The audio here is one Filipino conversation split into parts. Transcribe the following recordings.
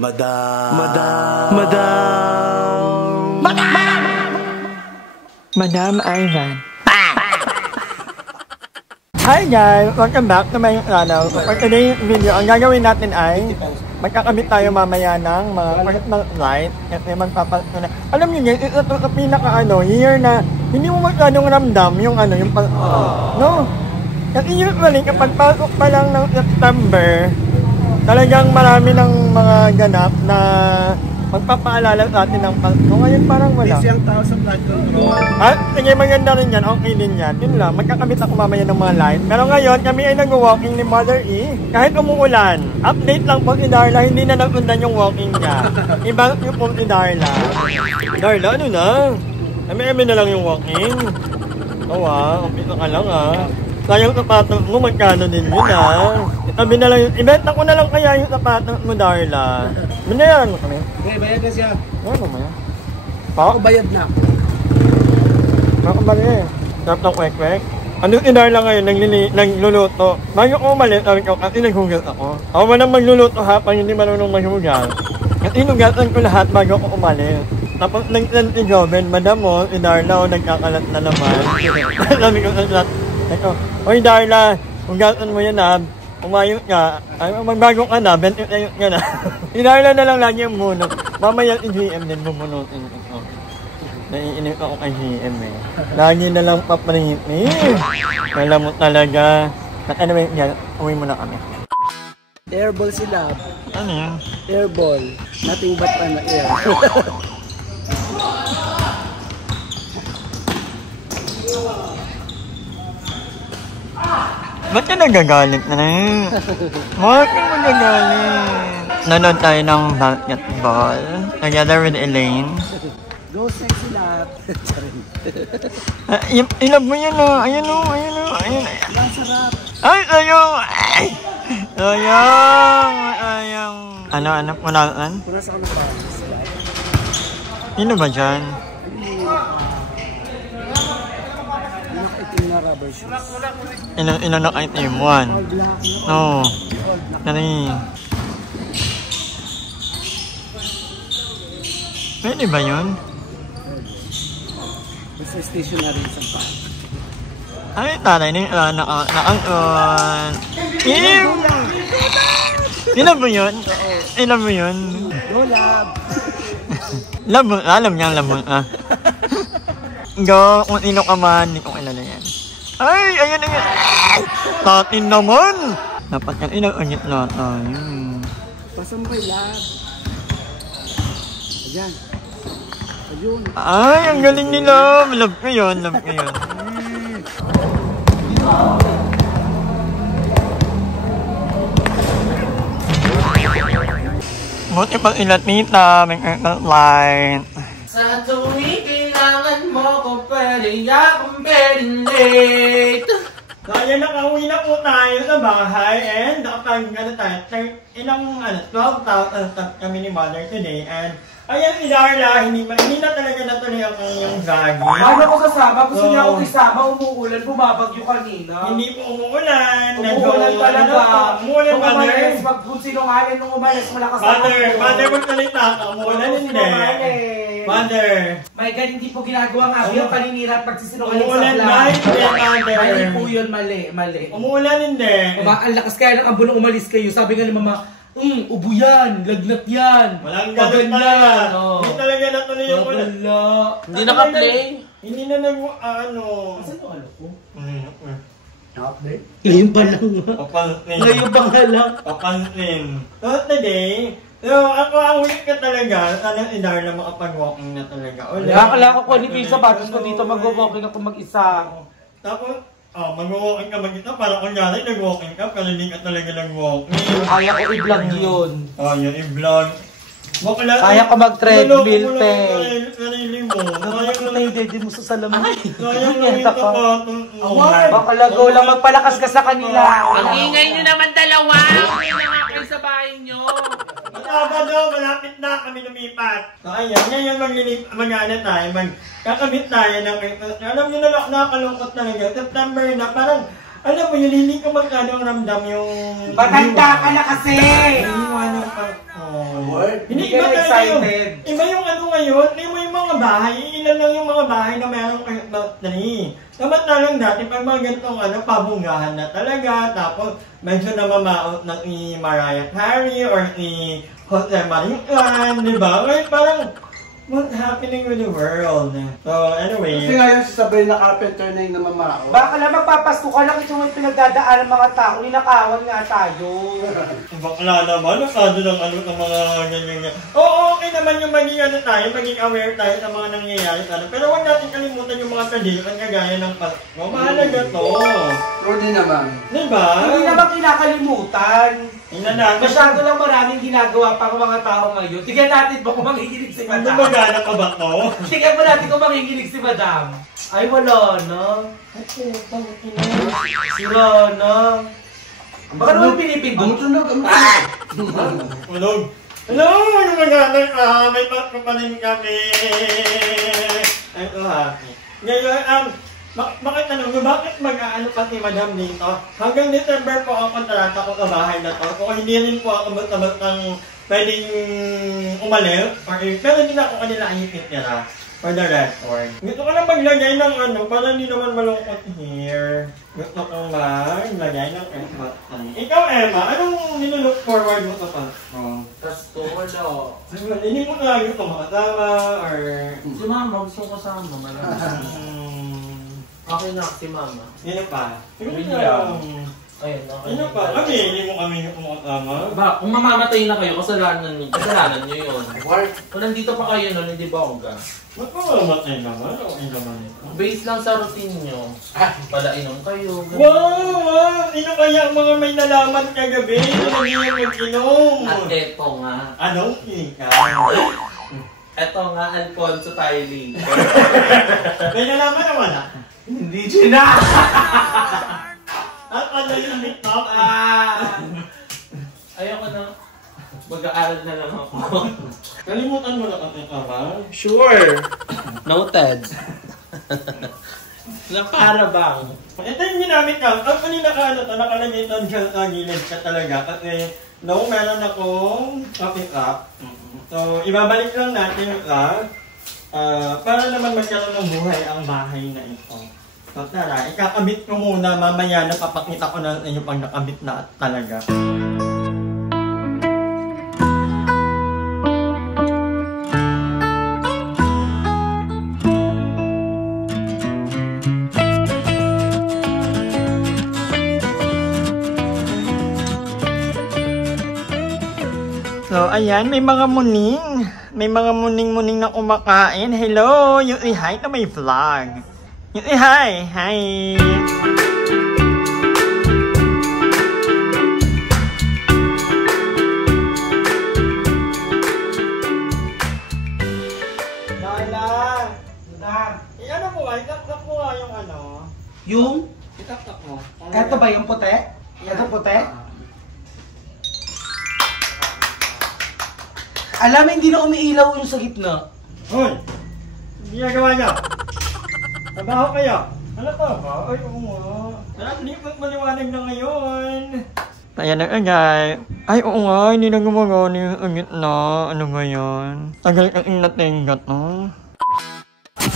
Madam. Madam Ivan. Hi guys! Welcome back to my channel. For today's video, ang gagawin natin ay magkakabit tayo mamaya ng mga personal light kasi magpapalit na. Alam niyo guys, ito sa pinaka year na hindi mo masyadong ramdam yung yung no? Kasi usually kapag pasok pa lang ng September, talagang marami ng mga ganap na magpapaalala sa atin ng Pasko. Ngayon parang wala. Busy ang tao sa blood control. Sige, maganda rin yan. Okay din yan. Yun lang, magkakabit ako mamaya ng mga light. Pero ngayon, kami ay nag-walking ni Mother E. Kahit umuulan, update lang po si Darla, hindi na nasundan yung walking niya. Iba yung po si Darla. Darla, ano na? Kami na lang yung walking. Umpisa ka lang sayang sapatos mo, magkano din yun Itabi na lang yun. Ibenta ko na lang kaya yung sapatos mo, Darla. Binayaran mo kami. Okay, bayad na siya. Ano mo yan? Ako bayad na. Ako bayad Sarap ng kwek-kwek. Ano si Darla ngayon, nagluluto. Bago ko umalis, sabi ko, kasi naghugas ako. Ako ba nang magluluto pang hindi marunong maghugas. Kasi hinugasan ko lahat bago ko umalis. Tapos nag-send si Joven, Madam mo, si Darla nagkakalat na naman. Sabi ko sa chat, oy Darla, hugasan mo yan umayos ka. Magbago ka na, bentikayot ka na. Si Darla na lang lagi yung munot. Mamaya si GM din bumunutin ito. Naiinip ako kay GM Lagi na lang paparingit Alam mo talaga. At anyway, yan, uwi muna kami. Airball sila. Ano yan? Airball. Nothing but air. Ba't ka nagagalit na Bakit ka nagagalit? Nanood tayo ng basketball together with Elaine. Go sexy lap. Ilab mo yan Ayan. Ang sarap. Ay, sayang. Sayang. Ano punasan? Punasan ko pa. Sino ba dyan? Itim na rubber shoes. Ino na item 1. No. Nani. Pwede ba yun? Basta stationary sa pa. Ay, taray na Ilan mo yun? Go, lab! Alam niya ang labon Go, kung sino ka man, hindi ko kilala yan. Ay, ayun na yan. Tatin naman. Dapat yan, inag-unyit natin. Pasampay lab. Ayan. Ayun. Ay, ang galing nila. Love ko yun. Buti pa sila tita, may light. Sa tuwing kailangan mo ko pwede akong pwedeng late. So ayan, nakauwi na po tayo sa bahay and nakapag ilang 12,000 steps kami ni Mother today and ayan si Darla, hindi na talaga natuloy ang kanyang jogging. Ano ko sasama? Gusto niya akong isama, umuulan, bumabagyo kanina. Hindi po umuulan. Umuulan talaga. Umuulan ba umalis, kung sinungaling nung umalis, malakas Mother, magsalita ka. Umuulan hindi. Mother. My God, hindi po ginagawa nga yung paninira at pagsisinungaling sa umuulan vlog. ba? Hindi, Mother. Mali po yun, mali. Umuulan hindi. Ang lakas kaya ng ambo nung umalis kayo. Sabi nga ni Mama, ubo yan, lagnat yan. Walang ganun talaga. Hindi talaga natuloy yung ulan. Hindi naka-play? Hindi na Saan yung ano ko? Update? Ngayon pa lang. Papansin. Ngayon pa nga lang. Papansin. So today, ako ang week ka talaga. Sana si Darla makapag-walking na talaga. Nakakala ko ko ni Pisa Batos ko dito mag-walking ako mag-isa. Tapos, mag-walking ka mag-isa. Parang kunyari nag-walking ka, pero hindi ka talaga nag-walking. Kaya ko i-vlog yun. Yun, i-vlog. Kaya ko mag-treadmill, te. Sarili mo. Nakakita na yung dede mo sa salamin. Sayang lang yung sapatos mo. Bakalagaw lang, magpalakas ka sa kanila. Ang ingay nyo naman dalawa! Uwi na nga kayo sa bahay nyo! Sabado, malapit na kami lumipat. So ayan, ngayon magkakabit tayo ng alam nyo na nakakalungkot talaga. September na, parang Alam mo yun, hindi ko magkano ramdam yung... Matanda ka na kasi! Iniwanan pa. Oh. Hindi ka iba na excited. Iba yung ano ngayon, iba yung mga bahay. Ilan lang yung mga bahay na meron kahit balcony. Samantalang dati, pag mga ganitong pabunggahan na talaga, tapos medyo namamaot ng ni Mariah Carey or ni Jose Marian, di ba? Ngayon parang, what's happening with the world? So, anyway. Kasi nga yung sasabay na carpenter na yung namamao. Baka lang magpapasko ka lang, ito may pinagdadaan ng mga tao, ninakawan nga tayo. Bakla naman, nasado ng ng mga ganyan. Oo, okay naman yung maging maging aware tayo sa mga nangyayari sa pero huwag natin kalimutan yung mga tradisyon kagaya ng Pasko. Mahalaga to. Rudy naman. Diba? Hindi naman kinakalimutan. Natin. Masyado lang maraming ginagawa pa mga tao ngayon. Tignan natin ba kung manginginig si Ano Madam? ba gana ka ba to? Tignan mo natin kung manginginig si Madam. Ay, wala na. Sira na. Baka naman pinipindot. Ang tunog, ang tunog. Ulog. Hello, ano ba gana? May Pasko pa rin kami. Ito ha. Ngayon, bakit bakit mag-aano pa si Madam dito? Hanggang December po ang kontrata ko sa bahay na to. Kung hindi rin po ako ng pwedeng umalis, pero hindi na ako kanila ayipitira. For the record. Gusto ko lang maglagay ng para hindi naman malungkot here. Gusto ko maglagay ng Christmas tree. Ikaw, Emma, anong nilook forward mo sa Pasko? Pasko, wala. Hindi mo na gusto makasama, or... Si Mama, gusto ko kasama. Okay na si Mama. Sino pa? William. Ayun, okay. Sino pa? Hindi mo kami makasama. Ba, kung mamamatay na kayo, kasalanan nyo yun. Kung nandito pa kayo nun, hindi bongga. Ba't mamamatay naman? Okay naman ito. Based lang sa routine nyo. Palainom kayo. Wow! Sino kaya ang mga may nalaman kagabi? Ano yung mag-inom? At eto nga. Anong ikaw? Eto nga, Alfonso Tylee. May nalaman na wala? Hindi Gina! At ano yung TikTok? Ayoko na. Mag-aaral na lang ako. Kalimutan mo na kasi ka ba? Sure! Noted. Para bang? Ito yung ginamit ka. Ang kanina nakalagay doon sa gilid ka talaga. Kasi meron akong coffee cup. So, ibabalik lang natin yung cup. Para naman magkaroon ng buhay ang bahay na ito. So, tara, ikakabit ko muna. Mamaya napapakita ko na inyo pag nakabit na talaga. So, ayan, may mga muning. May mga muning-muning na kumakain. Hello! You say hi to my vlog. You say hi! Hi! Lala! Ano mo ba? Itaktak mo nga yung ano? Yung? Itaktak mo. Eto ba yung puti? Eto puti? Alam mo, hindi na umiilaw yung sa gitna. Hoy! Ginagawa niya. Trabaho kayo. Ano to ba? Ay, oo nga. Lipat maliwanag na ngayon. Ayan na agay. Ay, oo nga. Hindi na gumagana yung gitna. Ano ba yan? Tagal kang inatinggat, no?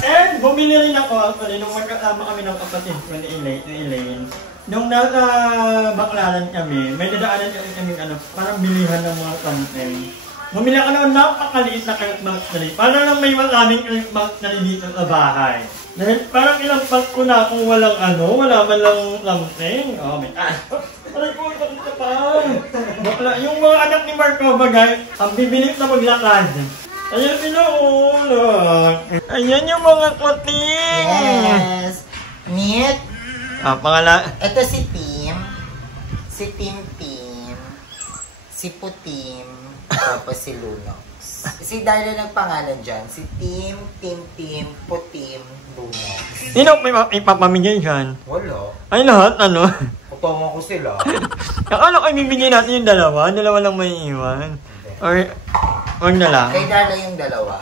And bumili rin ako. Actually, nung magkasama kami ng kapatid ko ni Elaine. Nung nasa Baklaran kami, may dadaanan kami parang bilihan ng mga something. Bumili ka naman napakaliit na Christmas tree. Parang lang may maraming Christmas tree dito sa bahay. Dahil parang ilang Pasko na kung walang wala man lang something. Oh, may aray ko, ito pa. Bakla, yung mga anak ni Marco bagay, ang bibilis na maglakad. Ayan sila, ayan yung mga kuting. Yes. Meet. Pangalan? Ito si Tim. Si Tim. Si Putim. Tapos si Lunox. Si Darla nagpangalan dyan. Si Tim, Putim, Lunox. Sino may ipapamigay dyan? Wala. Ay, lahat, Upawa ko sila. Akala ko ibibigay natin yung dalawa lang may iwan. Or, wag na lang. Kay Darla yung dalawa.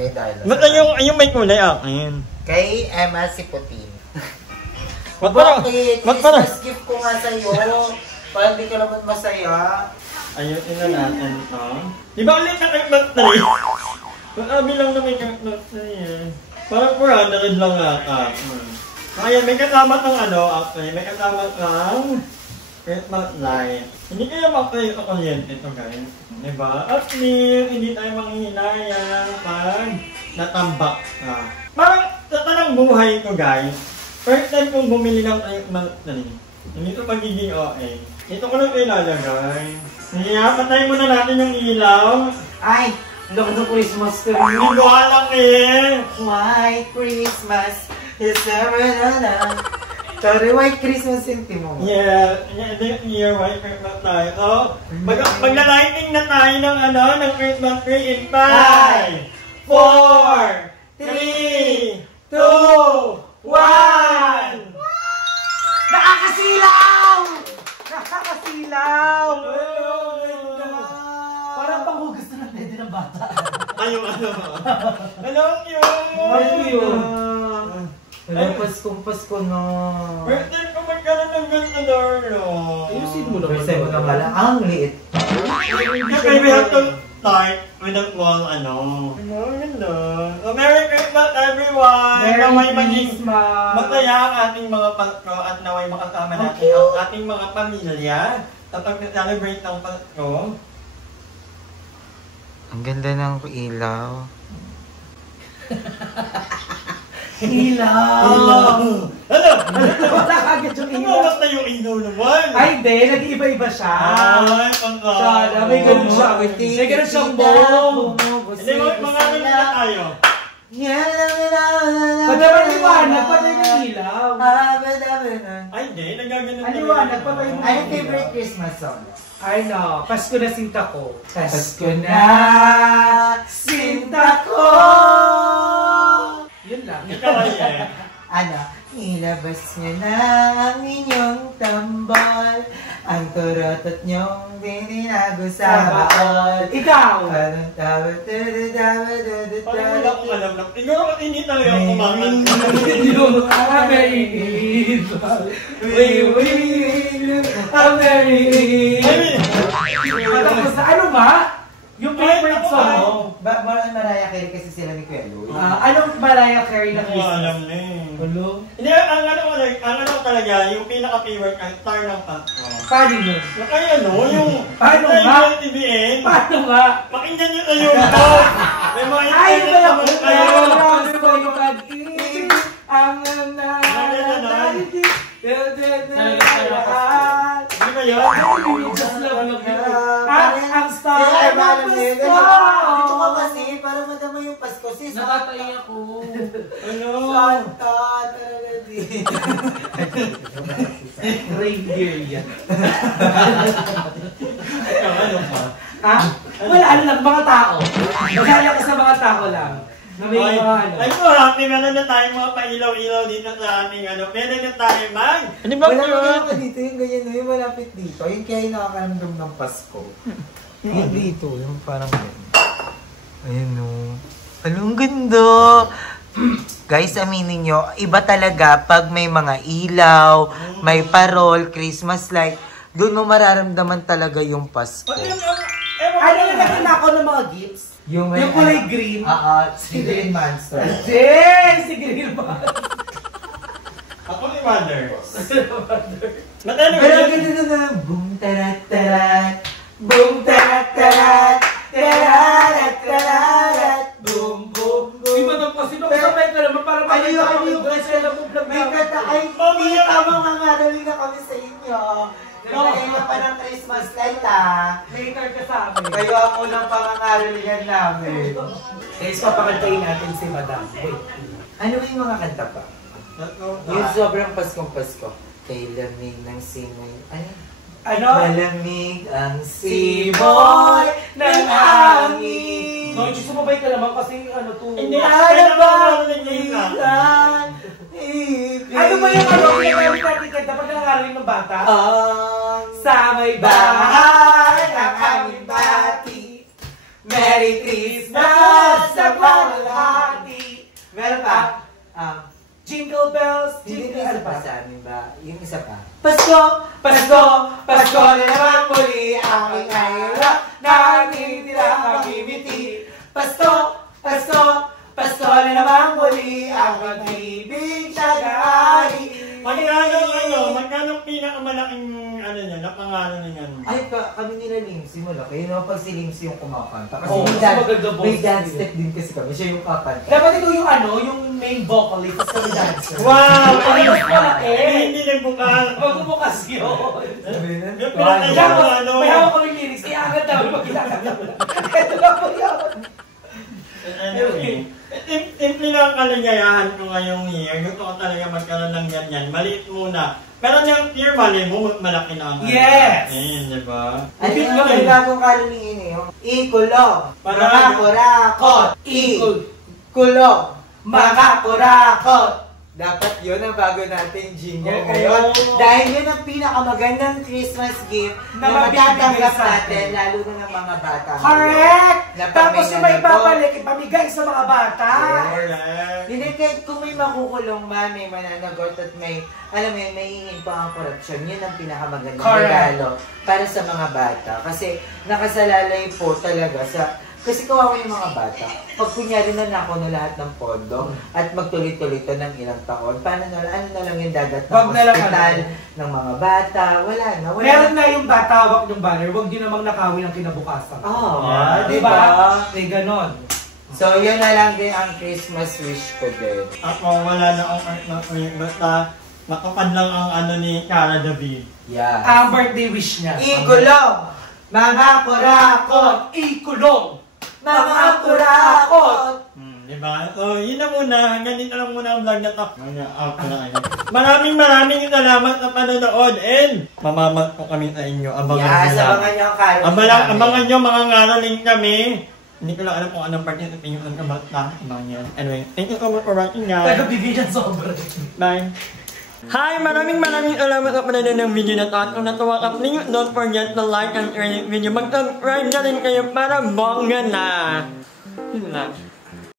Kay Darla. Ba't yung may kulay akin? Kay Emma si Putim. Bakit? Magpara. Christmas gift ko nga sa'yo. Parang di ka naman masaya. Ayusin na natin ito. Di ba ulit na cake tree? Pag-abi lang na may cake tree eh. Parang 400 lang ata. Ayan, may kasama kang ano, actually. May kasama kang Christmas light. Hindi kaya makayo sa kuryente ito guys. Diba? At least, hindi tayo manghihinayang pag natambak ka. Parang sa tanang buhay ko guys, first time kong bumili ng Christmas tree. Hindi ito pagiging OA. Ito ko lang ilalagay. Sige, patay muna natin yung ilaw. Ay! Ang ganda ng Christmas tree. Hindi ko alam eh. White Christmas is never na. Sorry, White Christmas yung timo. Yeah, this year, white Christmas tayo. So, magla-lighting na tayo ng ano, ng Christmas tree in 5, 4, 3, 2, 1! Nakakasilaw! Nakakasilaw! Parang panghugas na ng pwede ng bata. Ayun, ano. Hello, cute! Hello, Pasko na. First time ko magkaroon ng ganito, Lolo. Ayusin mo naman. First time ko na pala. Ang liit. Okay, we have to start with the wall, ano. Ano, ganda. So, Merry Christmas, everyone! Naway maging masaya ang ating mga Pasko at naway makasama natin ang ating mga pamilya kapag na-celebrate ng Pasko. Ang ganda ng ilaw. Ilaw! Ano? Wala agad yung ilaw. Tumawas na yung ilaw naman! Ay, hindi. Nag-iiba-iba siya. Ay, Sana, may ganun siya. May ganun siyang bong. Hindi, mga ano na tayo? Padaman liwanag, patay ng ilaw. Ay, hindi. Nagaganon Ang liwanag, patay ng Ano yung favorite Christmas song? Ay, no. Pasko na sinta ko. Pasko na, sinta ko. Yun lang. Ikaw ay Ano? Ilabas niyo na ang inyong tambol, ang turotot niyong bininago sa baon. Ikaw! Parang wala akong alam lang. Siguro kasi hindi talaga ako kumangan. Yung American. American. Tapos na, ano ba? Yung favorite song? Mariah Carey kasi sila ni Kuya Louie. Anong Mariah Carey na Hindi ko alam na eh. Hello? Hindi, ang ano talaga, yung pinaka-favorite ang star ng Pasko. Paano yun? Yung kaya ano, yung Paano sa nga? TVN. Paano nga? Pakinggan nyo sa YouTube. May mga Ay, internet wala naman ko kayo. Ang Hindi ba yun? ang star ng Dito Pasko! ka kasi, para madama yung Pasko. Sis, Nakatay ako. Ano? Santa, talaga din. Reindeer yan. Ano pa? Ha? Wala, ano lang, mga tao. Magkala ko sa mga tao lang. Na may Ay, mga ano. ay po, happy meron na tayong mga pailaw-ilaw dito sa aming ano. Pwede na tayo mag. Ano ba Wala yun? ka dito, yung ganyan, no, yung malapit dito. Yung kaya yung nakakaramdam ng Pasko. Yung dito, yung parang ayun, no. Anong ganda! Guys, aminin nyo, iba talaga pag may mga ilaw, may parol, Christmas light, doon mo mararamdaman talaga yung Pasko. Ano yung nakita ko ng mga gifts? Yung kulay green? Si Green Monster. Yes! Si Green Monster. Ako ni Mother. Matalo Pero yun? ganda na, boom, tarat, tarat, boom, tarat, tarat, tarat, tarat, boom, boom, boom. Di ba ito po? Sino kasabay ka naman para makita ko yung dress na vlog May kanta, ay, tita, mga ngarali na kami sa inyo. Nagkaya na pa ng Christmas light, ah. Later ka sa amin. Kayo ang unang pangangaralihan namin. Guys, papakantayin natin si Madam. Wait. Ano ba yung mga kanta pa? Yung sobrang Paskong Pasko. Kay lamig ng simoy. Ano? Malamig ang simoy ng hangin. No, sumabay ka naman kasi ano to. Hindi. Para ba Kailangan ilan ibig? Ano ba yung ano? Pinagalit natin kanta pag nangaroin ng bata? Ang Sa may bahay ng aming bati. Merry Christmas sa pangalahati. Meron pa? Jingle bells, Hindi jingle na isa pa bells. sa amin ba? Yung isa pa. Pasko! Pasko! Pasko na naman muli ang ingayra nakikita magibiti. Pasko! Pasko! Pasko na naman muli ang pag-ibig sa gari. Magkano pinakamalaking ano niya, napangalan niya? Ay, kami nila Limsy mo lang. Kaya naman pag si Limsy yung kumakanta. Kasi Oo, may mas dance, maganda boss may dance yun. step din kasi kami. Siya yung kakanta. Dapat ikaw yung ano, yung main vocalist sa dancer. Wow! Ay, mas malaki. Hindi nagbukas. Magbubukas yun. Yung pinakaya Kaya mo mo, ano? may hawak kami lyrics, iangat namin magkakanta mo lang. Ito lang po yan. Anyway, simple lang ang kaligayahan ko ngayong year. Gusto ko talaga magkaroon ng ganyan. Maliit muna. Pero yung year mali mo, malaki na ang Yes! di ba? Ano yung may bagong kalingin eh? Ikulong, mga kurakot, ikulong, mga kurakot. Dapat yun ang bago nating jingle Oo. ngayon. Dahil yun ang pinakamagandang Christmas gift Na na matatanggap mabibigay sa atin. natin, lalo na ng mga bata. Correct! Na Tapos yung may pamilya na to. babalik, ipamigay sa mga bata. Correct. Hindi, kahit kung may makukulong man, may mananagot at may, alam mo yun, may hihingin pa ang korupsyon, yun ang pinakamagandang Correct. regalo para sa mga bata. Kasi nakasalalay po talaga sa, kasi kawawa yung mga bata. Pag kunyari na nako na lahat ng pondo at magtuloy-tuloy to ng ilang taon, paano na, ano na lang yung dadat ng Wag na lang hospital ano. ng mga bata? Wala na. Wala Meron na. na yung batawak ng banner, huwag din namang nakawin ang kinabukasan. Oo, Yeah. diba? May ganon. So, yun na lang din ang Christmas wish ko din. Ako, wala na akong basta makapad lang ang ano ni Cara David. Yeah. Ang birthday wish niya. Ikulong! Mga kurakot! Ikulong! Mga kurakot! Di ba? So, yun na muna. Hanggang dito lang muna ang vlog na to. Maraming salamat sa panonood and mamamat po kami sa inyo. Abangan Yeah, nyo sa lang. mga nyo ang caroling Abangan nyo, mga ngaraling kami. Hindi ko lang alam kung anong parte sa tingin ng kabata. Abangan nyo. Anyway, thank you so much for watching guys. Taga-bigay niya sobra. Bye! Hi! Maraming salamat sa panonood ng video na to. At kung natuwa ka, please don't forget to like and share yung video. Mag-subscribe na rin kayo para bongga na! Yun lang.